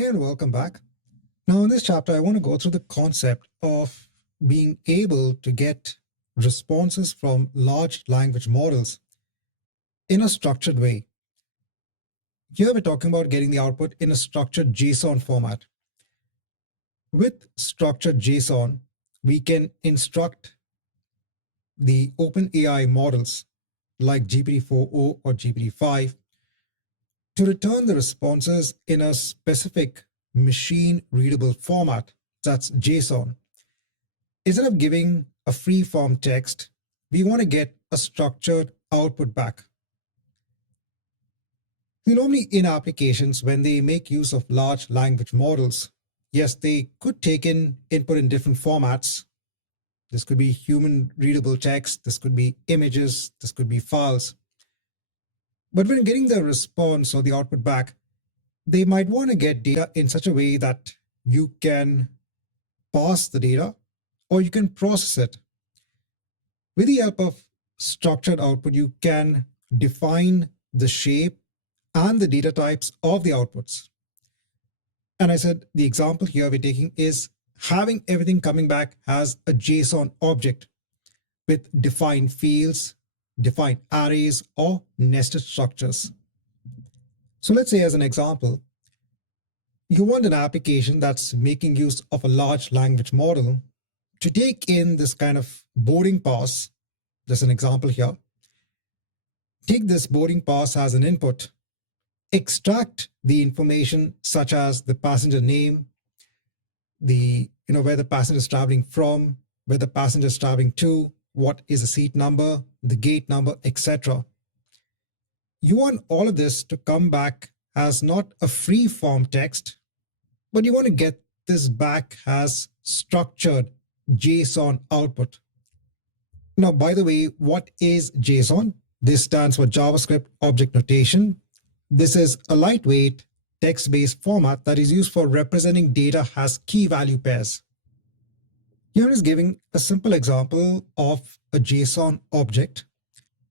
Hey and welcome back. Now in this chapter, I want to go through the concept of being able to get responses from large language models in a structured way. Here we're talking about getting the output in a structured JSON format. With structured JSON, we can instruct the OpenAI models like GPT-4o or GPT-5 to return the responses in a specific machine readable format, that's JSON. Instead of giving a free form text, we want to get a structured output back. Normally in applications, when they make use of large language models, yes, they could take in input in different formats. This could be human readable text, this could be images, this could be files. But when getting the response or the output back, they might want to get data in such a way that you can parse the data or you can process it. With the help of structured output, you can define the shape and the data types of the outputs. And I said the example here we're taking is having everything coming back as a JSON object with defined fields, defined arrays, or nested structures. So let's say as an example, you want an application that's making use of a large language model to take in this kind of boarding pass. There's an example here. Take this boarding pass as an input, extract the information such as the passenger name, where the passenger is traveling from, where the passenger is traveling to, what is the seat number, the gate number, etc. You want all of this to come back as not a free form text, but you want to get this back as structured JSON output. Now, by the way, what is JSON? This stands for JavaScript Object Notation. This is a lightweight text-based format that is used for representing data as key value pairs. Here is giving a simple example of a JSON object.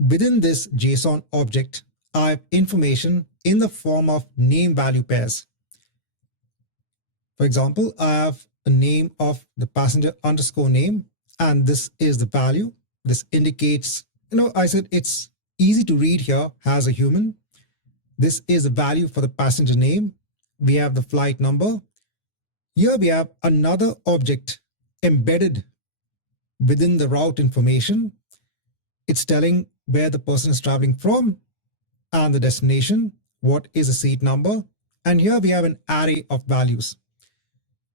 Within this JSON object, I have information in the form of name value pairs. For example, I have a name of the passenger underscore name, and this is the value. This indicates, I said it's easy to read here as a human. This is the value for the passenger name. We have the flight number. Here we have another object embedded within the route information. It's telling where the person is traveling from and the destination, what is the seat number. And here we have an array of values.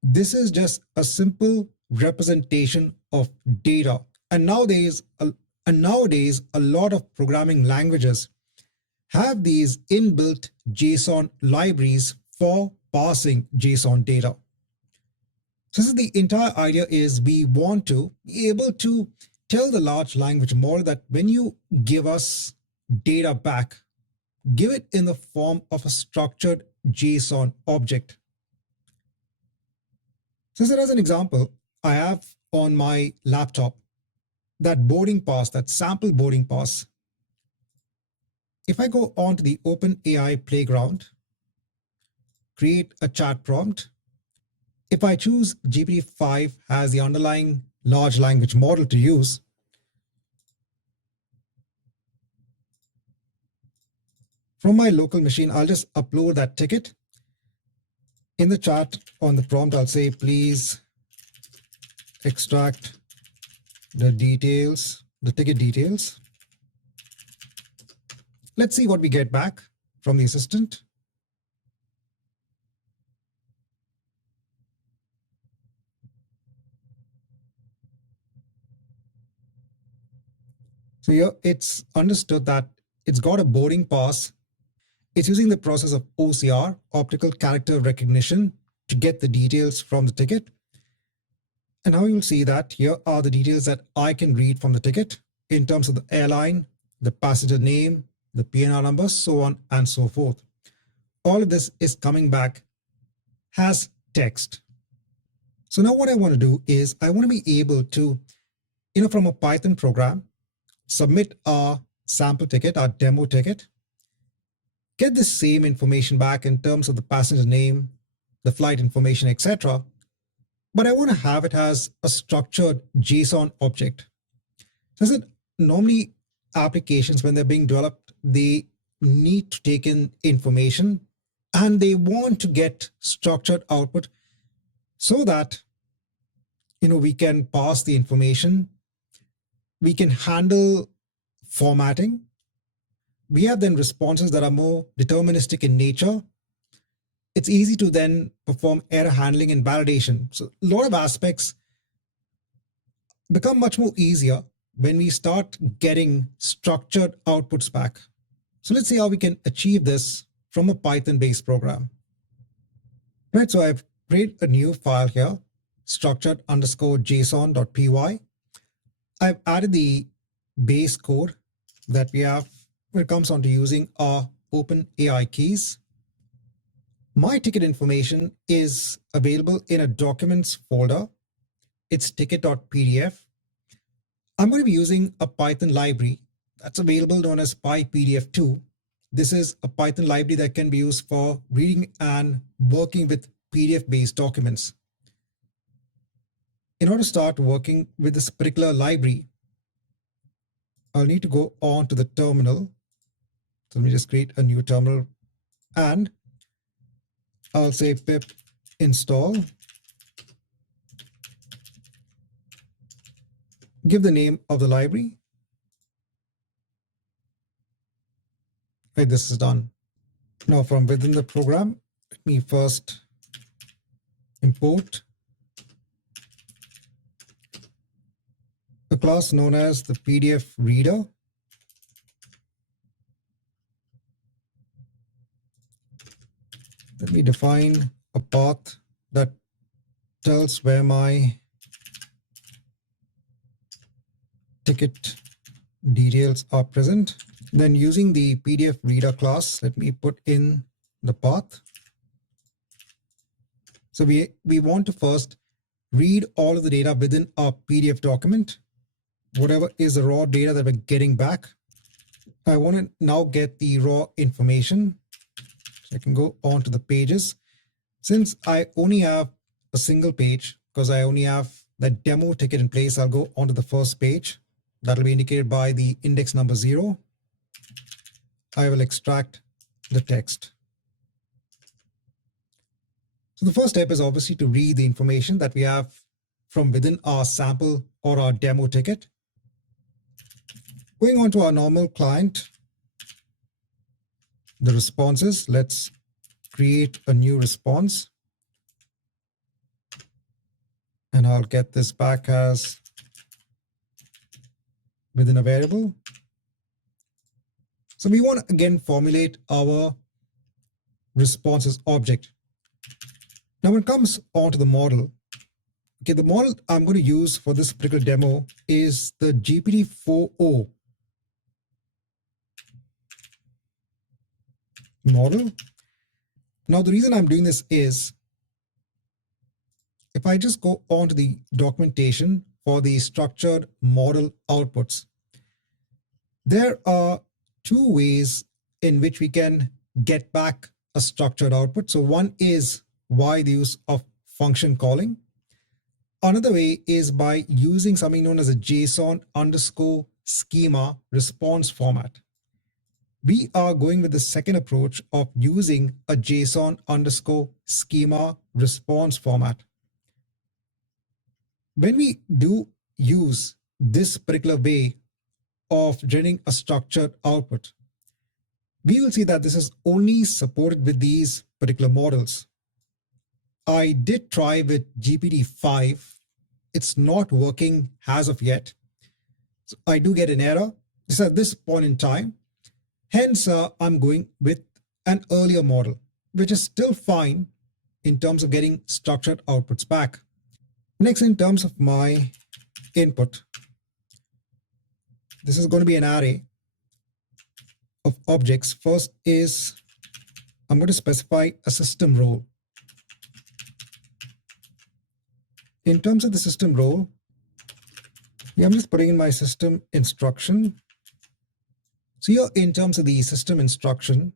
This is just a simple representation of data. And nowadays, a lot of programming languages have these inbuilt JSON libraries for parsing JSON data. So this is the entire idea is we want to be able to tell the large language model that when you give us data back, give it in the form of a structured JSON object. So as an example, I have on my laptop that boarding pass, that sample boarding pass. If I go on to the OpenAI playground, create a chat prompt, if I choose GPT-5 as the underlying large language model to use, from my local machine, I'll just upload that ticket. In the chat on the prompt, I'll say, please extract the details, the ticket details. Let's see what we get back from the assistant. So here it's understood that it's got a boarding pass. It's using the process of OCR, optical character recognition, to get the details from the ticket. And now you'll see that here are the details that I can read from the ticket in terms of the airline, the passenger name, the PNR number, so on and so forth. All of this is coming back as text. So now what I want to do is I want to be able to, from a Python program, submit our sample ticket, our demo ticket, get the same information back in terms of the passenger name, the flight information, etc. But I want to have it as a structured JSON object. So that normally applications, when they're being developed, they need to take in information and they want to get structured output so that we can pass the information, we can handle formatting. We have then responses that are more deterministic in nature. It's easy to then perform error handling and validation. So a lot of aspects become much more easier when we start getting structured outputs back. So let's see how we can achieve this from a Python-based program. Right, so I've created a new file here, structured_json.py. I've added the base code that we have when it comes on to using our OpenAI keys. My ticket information is available in a documents folder. It's ticket.pdf. I'm going to be using a Python library that's available known as PyPDF2. This is a Python library that can be used for reading and working with PDF-based documents. In order to start working with this particular library, I'll need to go on to the terminal. So let me just create a new terminal and I'll say pip install. Give the name of the library. Okay, this is done. Now from within the program, let me first import a class known as the PDF reader. Let me define a path that tells where my ticket details are present. Then using the PDF reader class, let me put in the path. So we want to first read all of the data within our PDF document, whatever is the raw data that we're getting back. I want to now get the raw information. So I can go on to the pages. Since I only have a single page, because I only have that demo ticket in place, I'll go onto the first page. That'll be indicated by the index number 0. I will extract the text. So the first step is obviously to read the information that we have from within our sample or our demo ticket. Going on to our normal client, the responses, let's create a new response. And I'll get this back as within a variable. So we want to again formulate our responses object. Now when it comes onto the model, okay, the model I'm going to use for this particular demo is the GPT-4o model. Now the reason I'm doing this is, if I just go on to the documentation for the structured model outputs, there are two ways in which we can get back a structured output. So one is by the use of function calling. Another way is by using something known as a JSON_schema response format. We are going with the second approach of using a JSON_schema response format. When we do use this particular way of generating a structured output, we will see that this is only supported with these particular models. I did try with GPT-5. It's not working as of yet. So I do get an error just at this point in time. Hence, I'm going with an earlier model, which is still fine in terms of getting structured outputs back. Next, in terms of my input, this is going to be an array of objects. First is I'm going to specify a system role. In terms of the system role, I'm just putting in my system instruction. So here, in terms of the system instruction,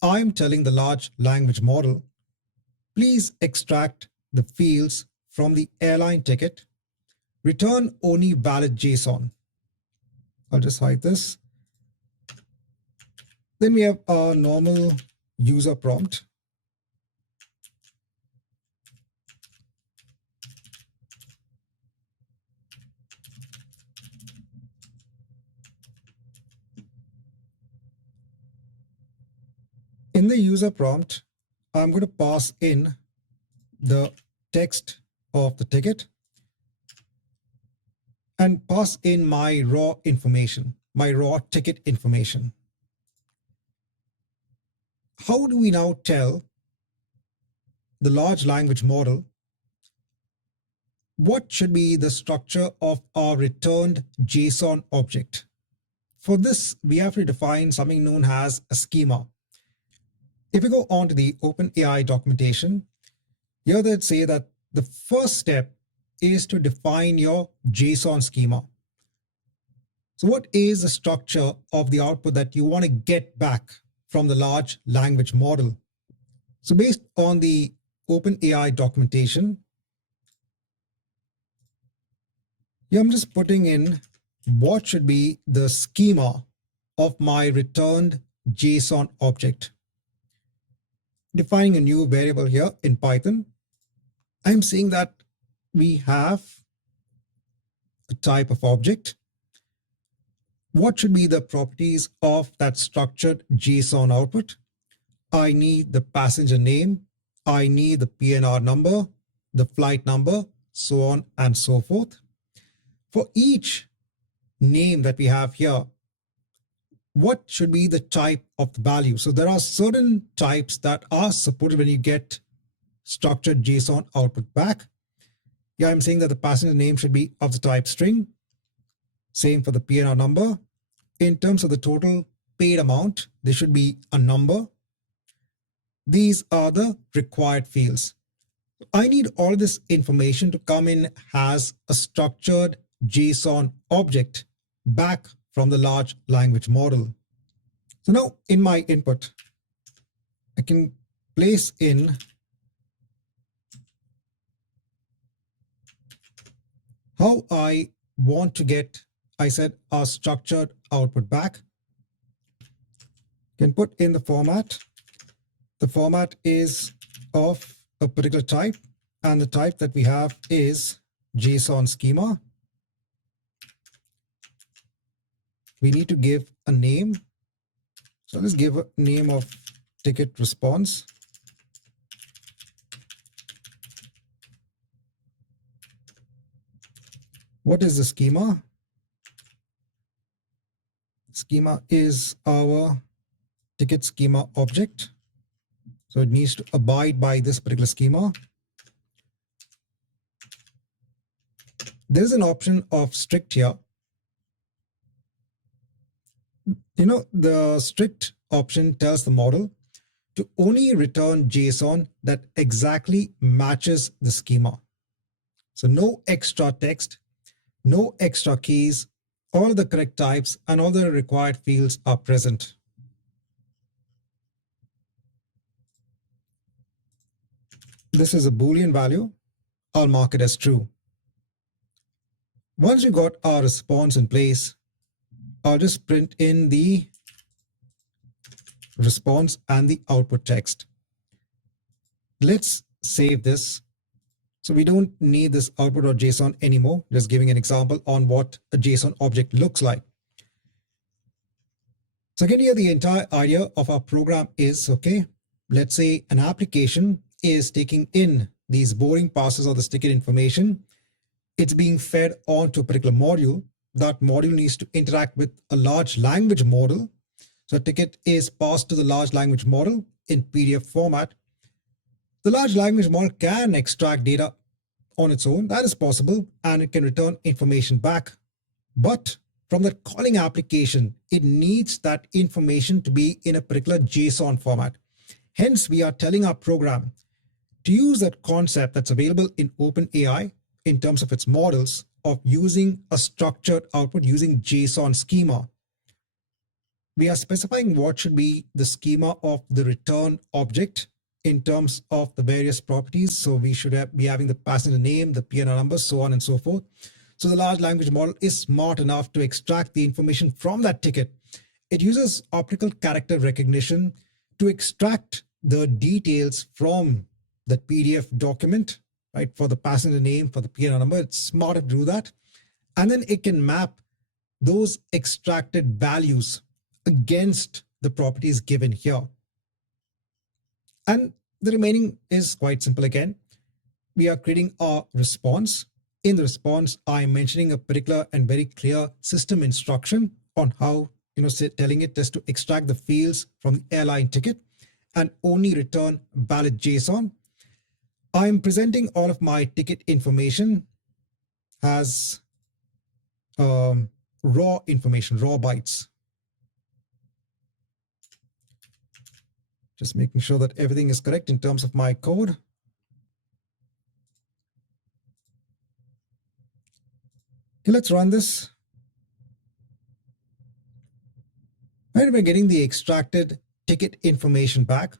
I'm telling the large language model please extract the fields from the airline ticket. Return only valid JSON. I'll just hide this. Then we have our normal user prompt. In the user prompt, I'm going to pass in the text of the ticket and pass in my raw information, my raw ticket information. How do we now tell the large language model what should be the structure of our returned JSON object? For this, we have to define something known as a schema. If we go on to the OpenAI documentation, here they say that the first step is to define your JSON schema. So what is the structure of the output that you want to get back from the large language model? So based on the OpenAI documentation, here I'm just putting in what should be the schema of my returned JSON object. Defining a new variable here in Python, I'm saying that we have a type of object. What should be the properties of that structured JSON output? I need the passenger name, I need the PNR number, the flight number, so on and so forth. For each name that we have here, what should be the type of the value? So there are certain types that are supported when you get structured JSON output back. Yeah, I'm saying that the passenger name should be of the type string. Same for the PNR number. In terms of the total paid amount, there should be a number. These are the required fields. I need all this information to come in as a structured JSON object back from the large language model. So now in my input, I can place in how I want to get, I said, our structured output back. You can put in the format. The format is of a particular type, and the type that we have is JSON schema. We need to give a name. So let's give a name of ticket response. What is the schema? Schema is our ticket schema object. So it needs to abide by this particular schema. There's an option of strict here. The strict option tells the model to only return JSON that exactly matches the schema. So no extra text, no extra keys, all the correct types and all the required fields are present. This is a Boolean value. I'll mark it as true. Once we got our response in place, I'll just print in the response and the output text. Let's save this. So we don't need this output.json anymore. Just giving an example on what a JSON object looks like. So again, here the entire idea of our program is, okay, let's say an application is taking in these boarding passes or the ticket information. It's being fed onto a particular module. That module needs to interact with a large language model. So a ticket is passed to the large language model in PDF format. The large language model can extract data on its own. That is possible, and it can return information back. But from the calling application, it needs that information to be in a particular JSON format. Hence, we are telling our program to use that concept that's available in OpenAI in terms of its models of using a structured output using JSON schema. We are specifying what should be the schema of the return object in terms of the various properties. So we should be having the passenger name, the PNR number, so on and so forth. So the large language model is smart enough to extract the information from that ticket. It uses optical character recognition to extract the details from that PDF document, right? For the passenger name, for the PNR number, it's smart to do that. And then it can map those extracted values against the properties given here. And the remaining is quite simple again. We are creating a response. In the response, I'm mentioning a particular and very clear system instruction on how, telling it just to extract the fields from the airline ticket and only return valid JSON. I'm presenting all of my ticket information as raw information, raw bytes. Just making sure that everything is correct in terms of my code. Okay, let's run this. Right, we're getting the extracted ticket information back.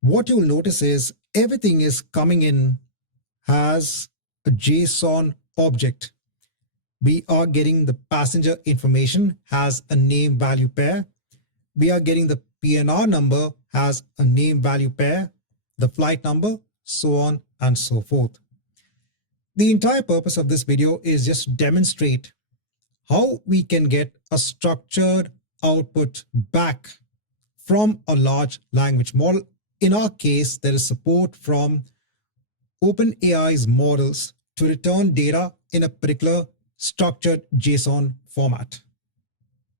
What you'll notice is everything is coming in as a JSON object. We are getting the passenger information has a name value pair. We are getting the PNR number has a name value pair, the flight number, so on and so forth. The entire purpose of this video is just to demonstrate how we can get a structured output back from a large language model. In our case, there is support from OpenAI's models to return data in a particular structured JSON format.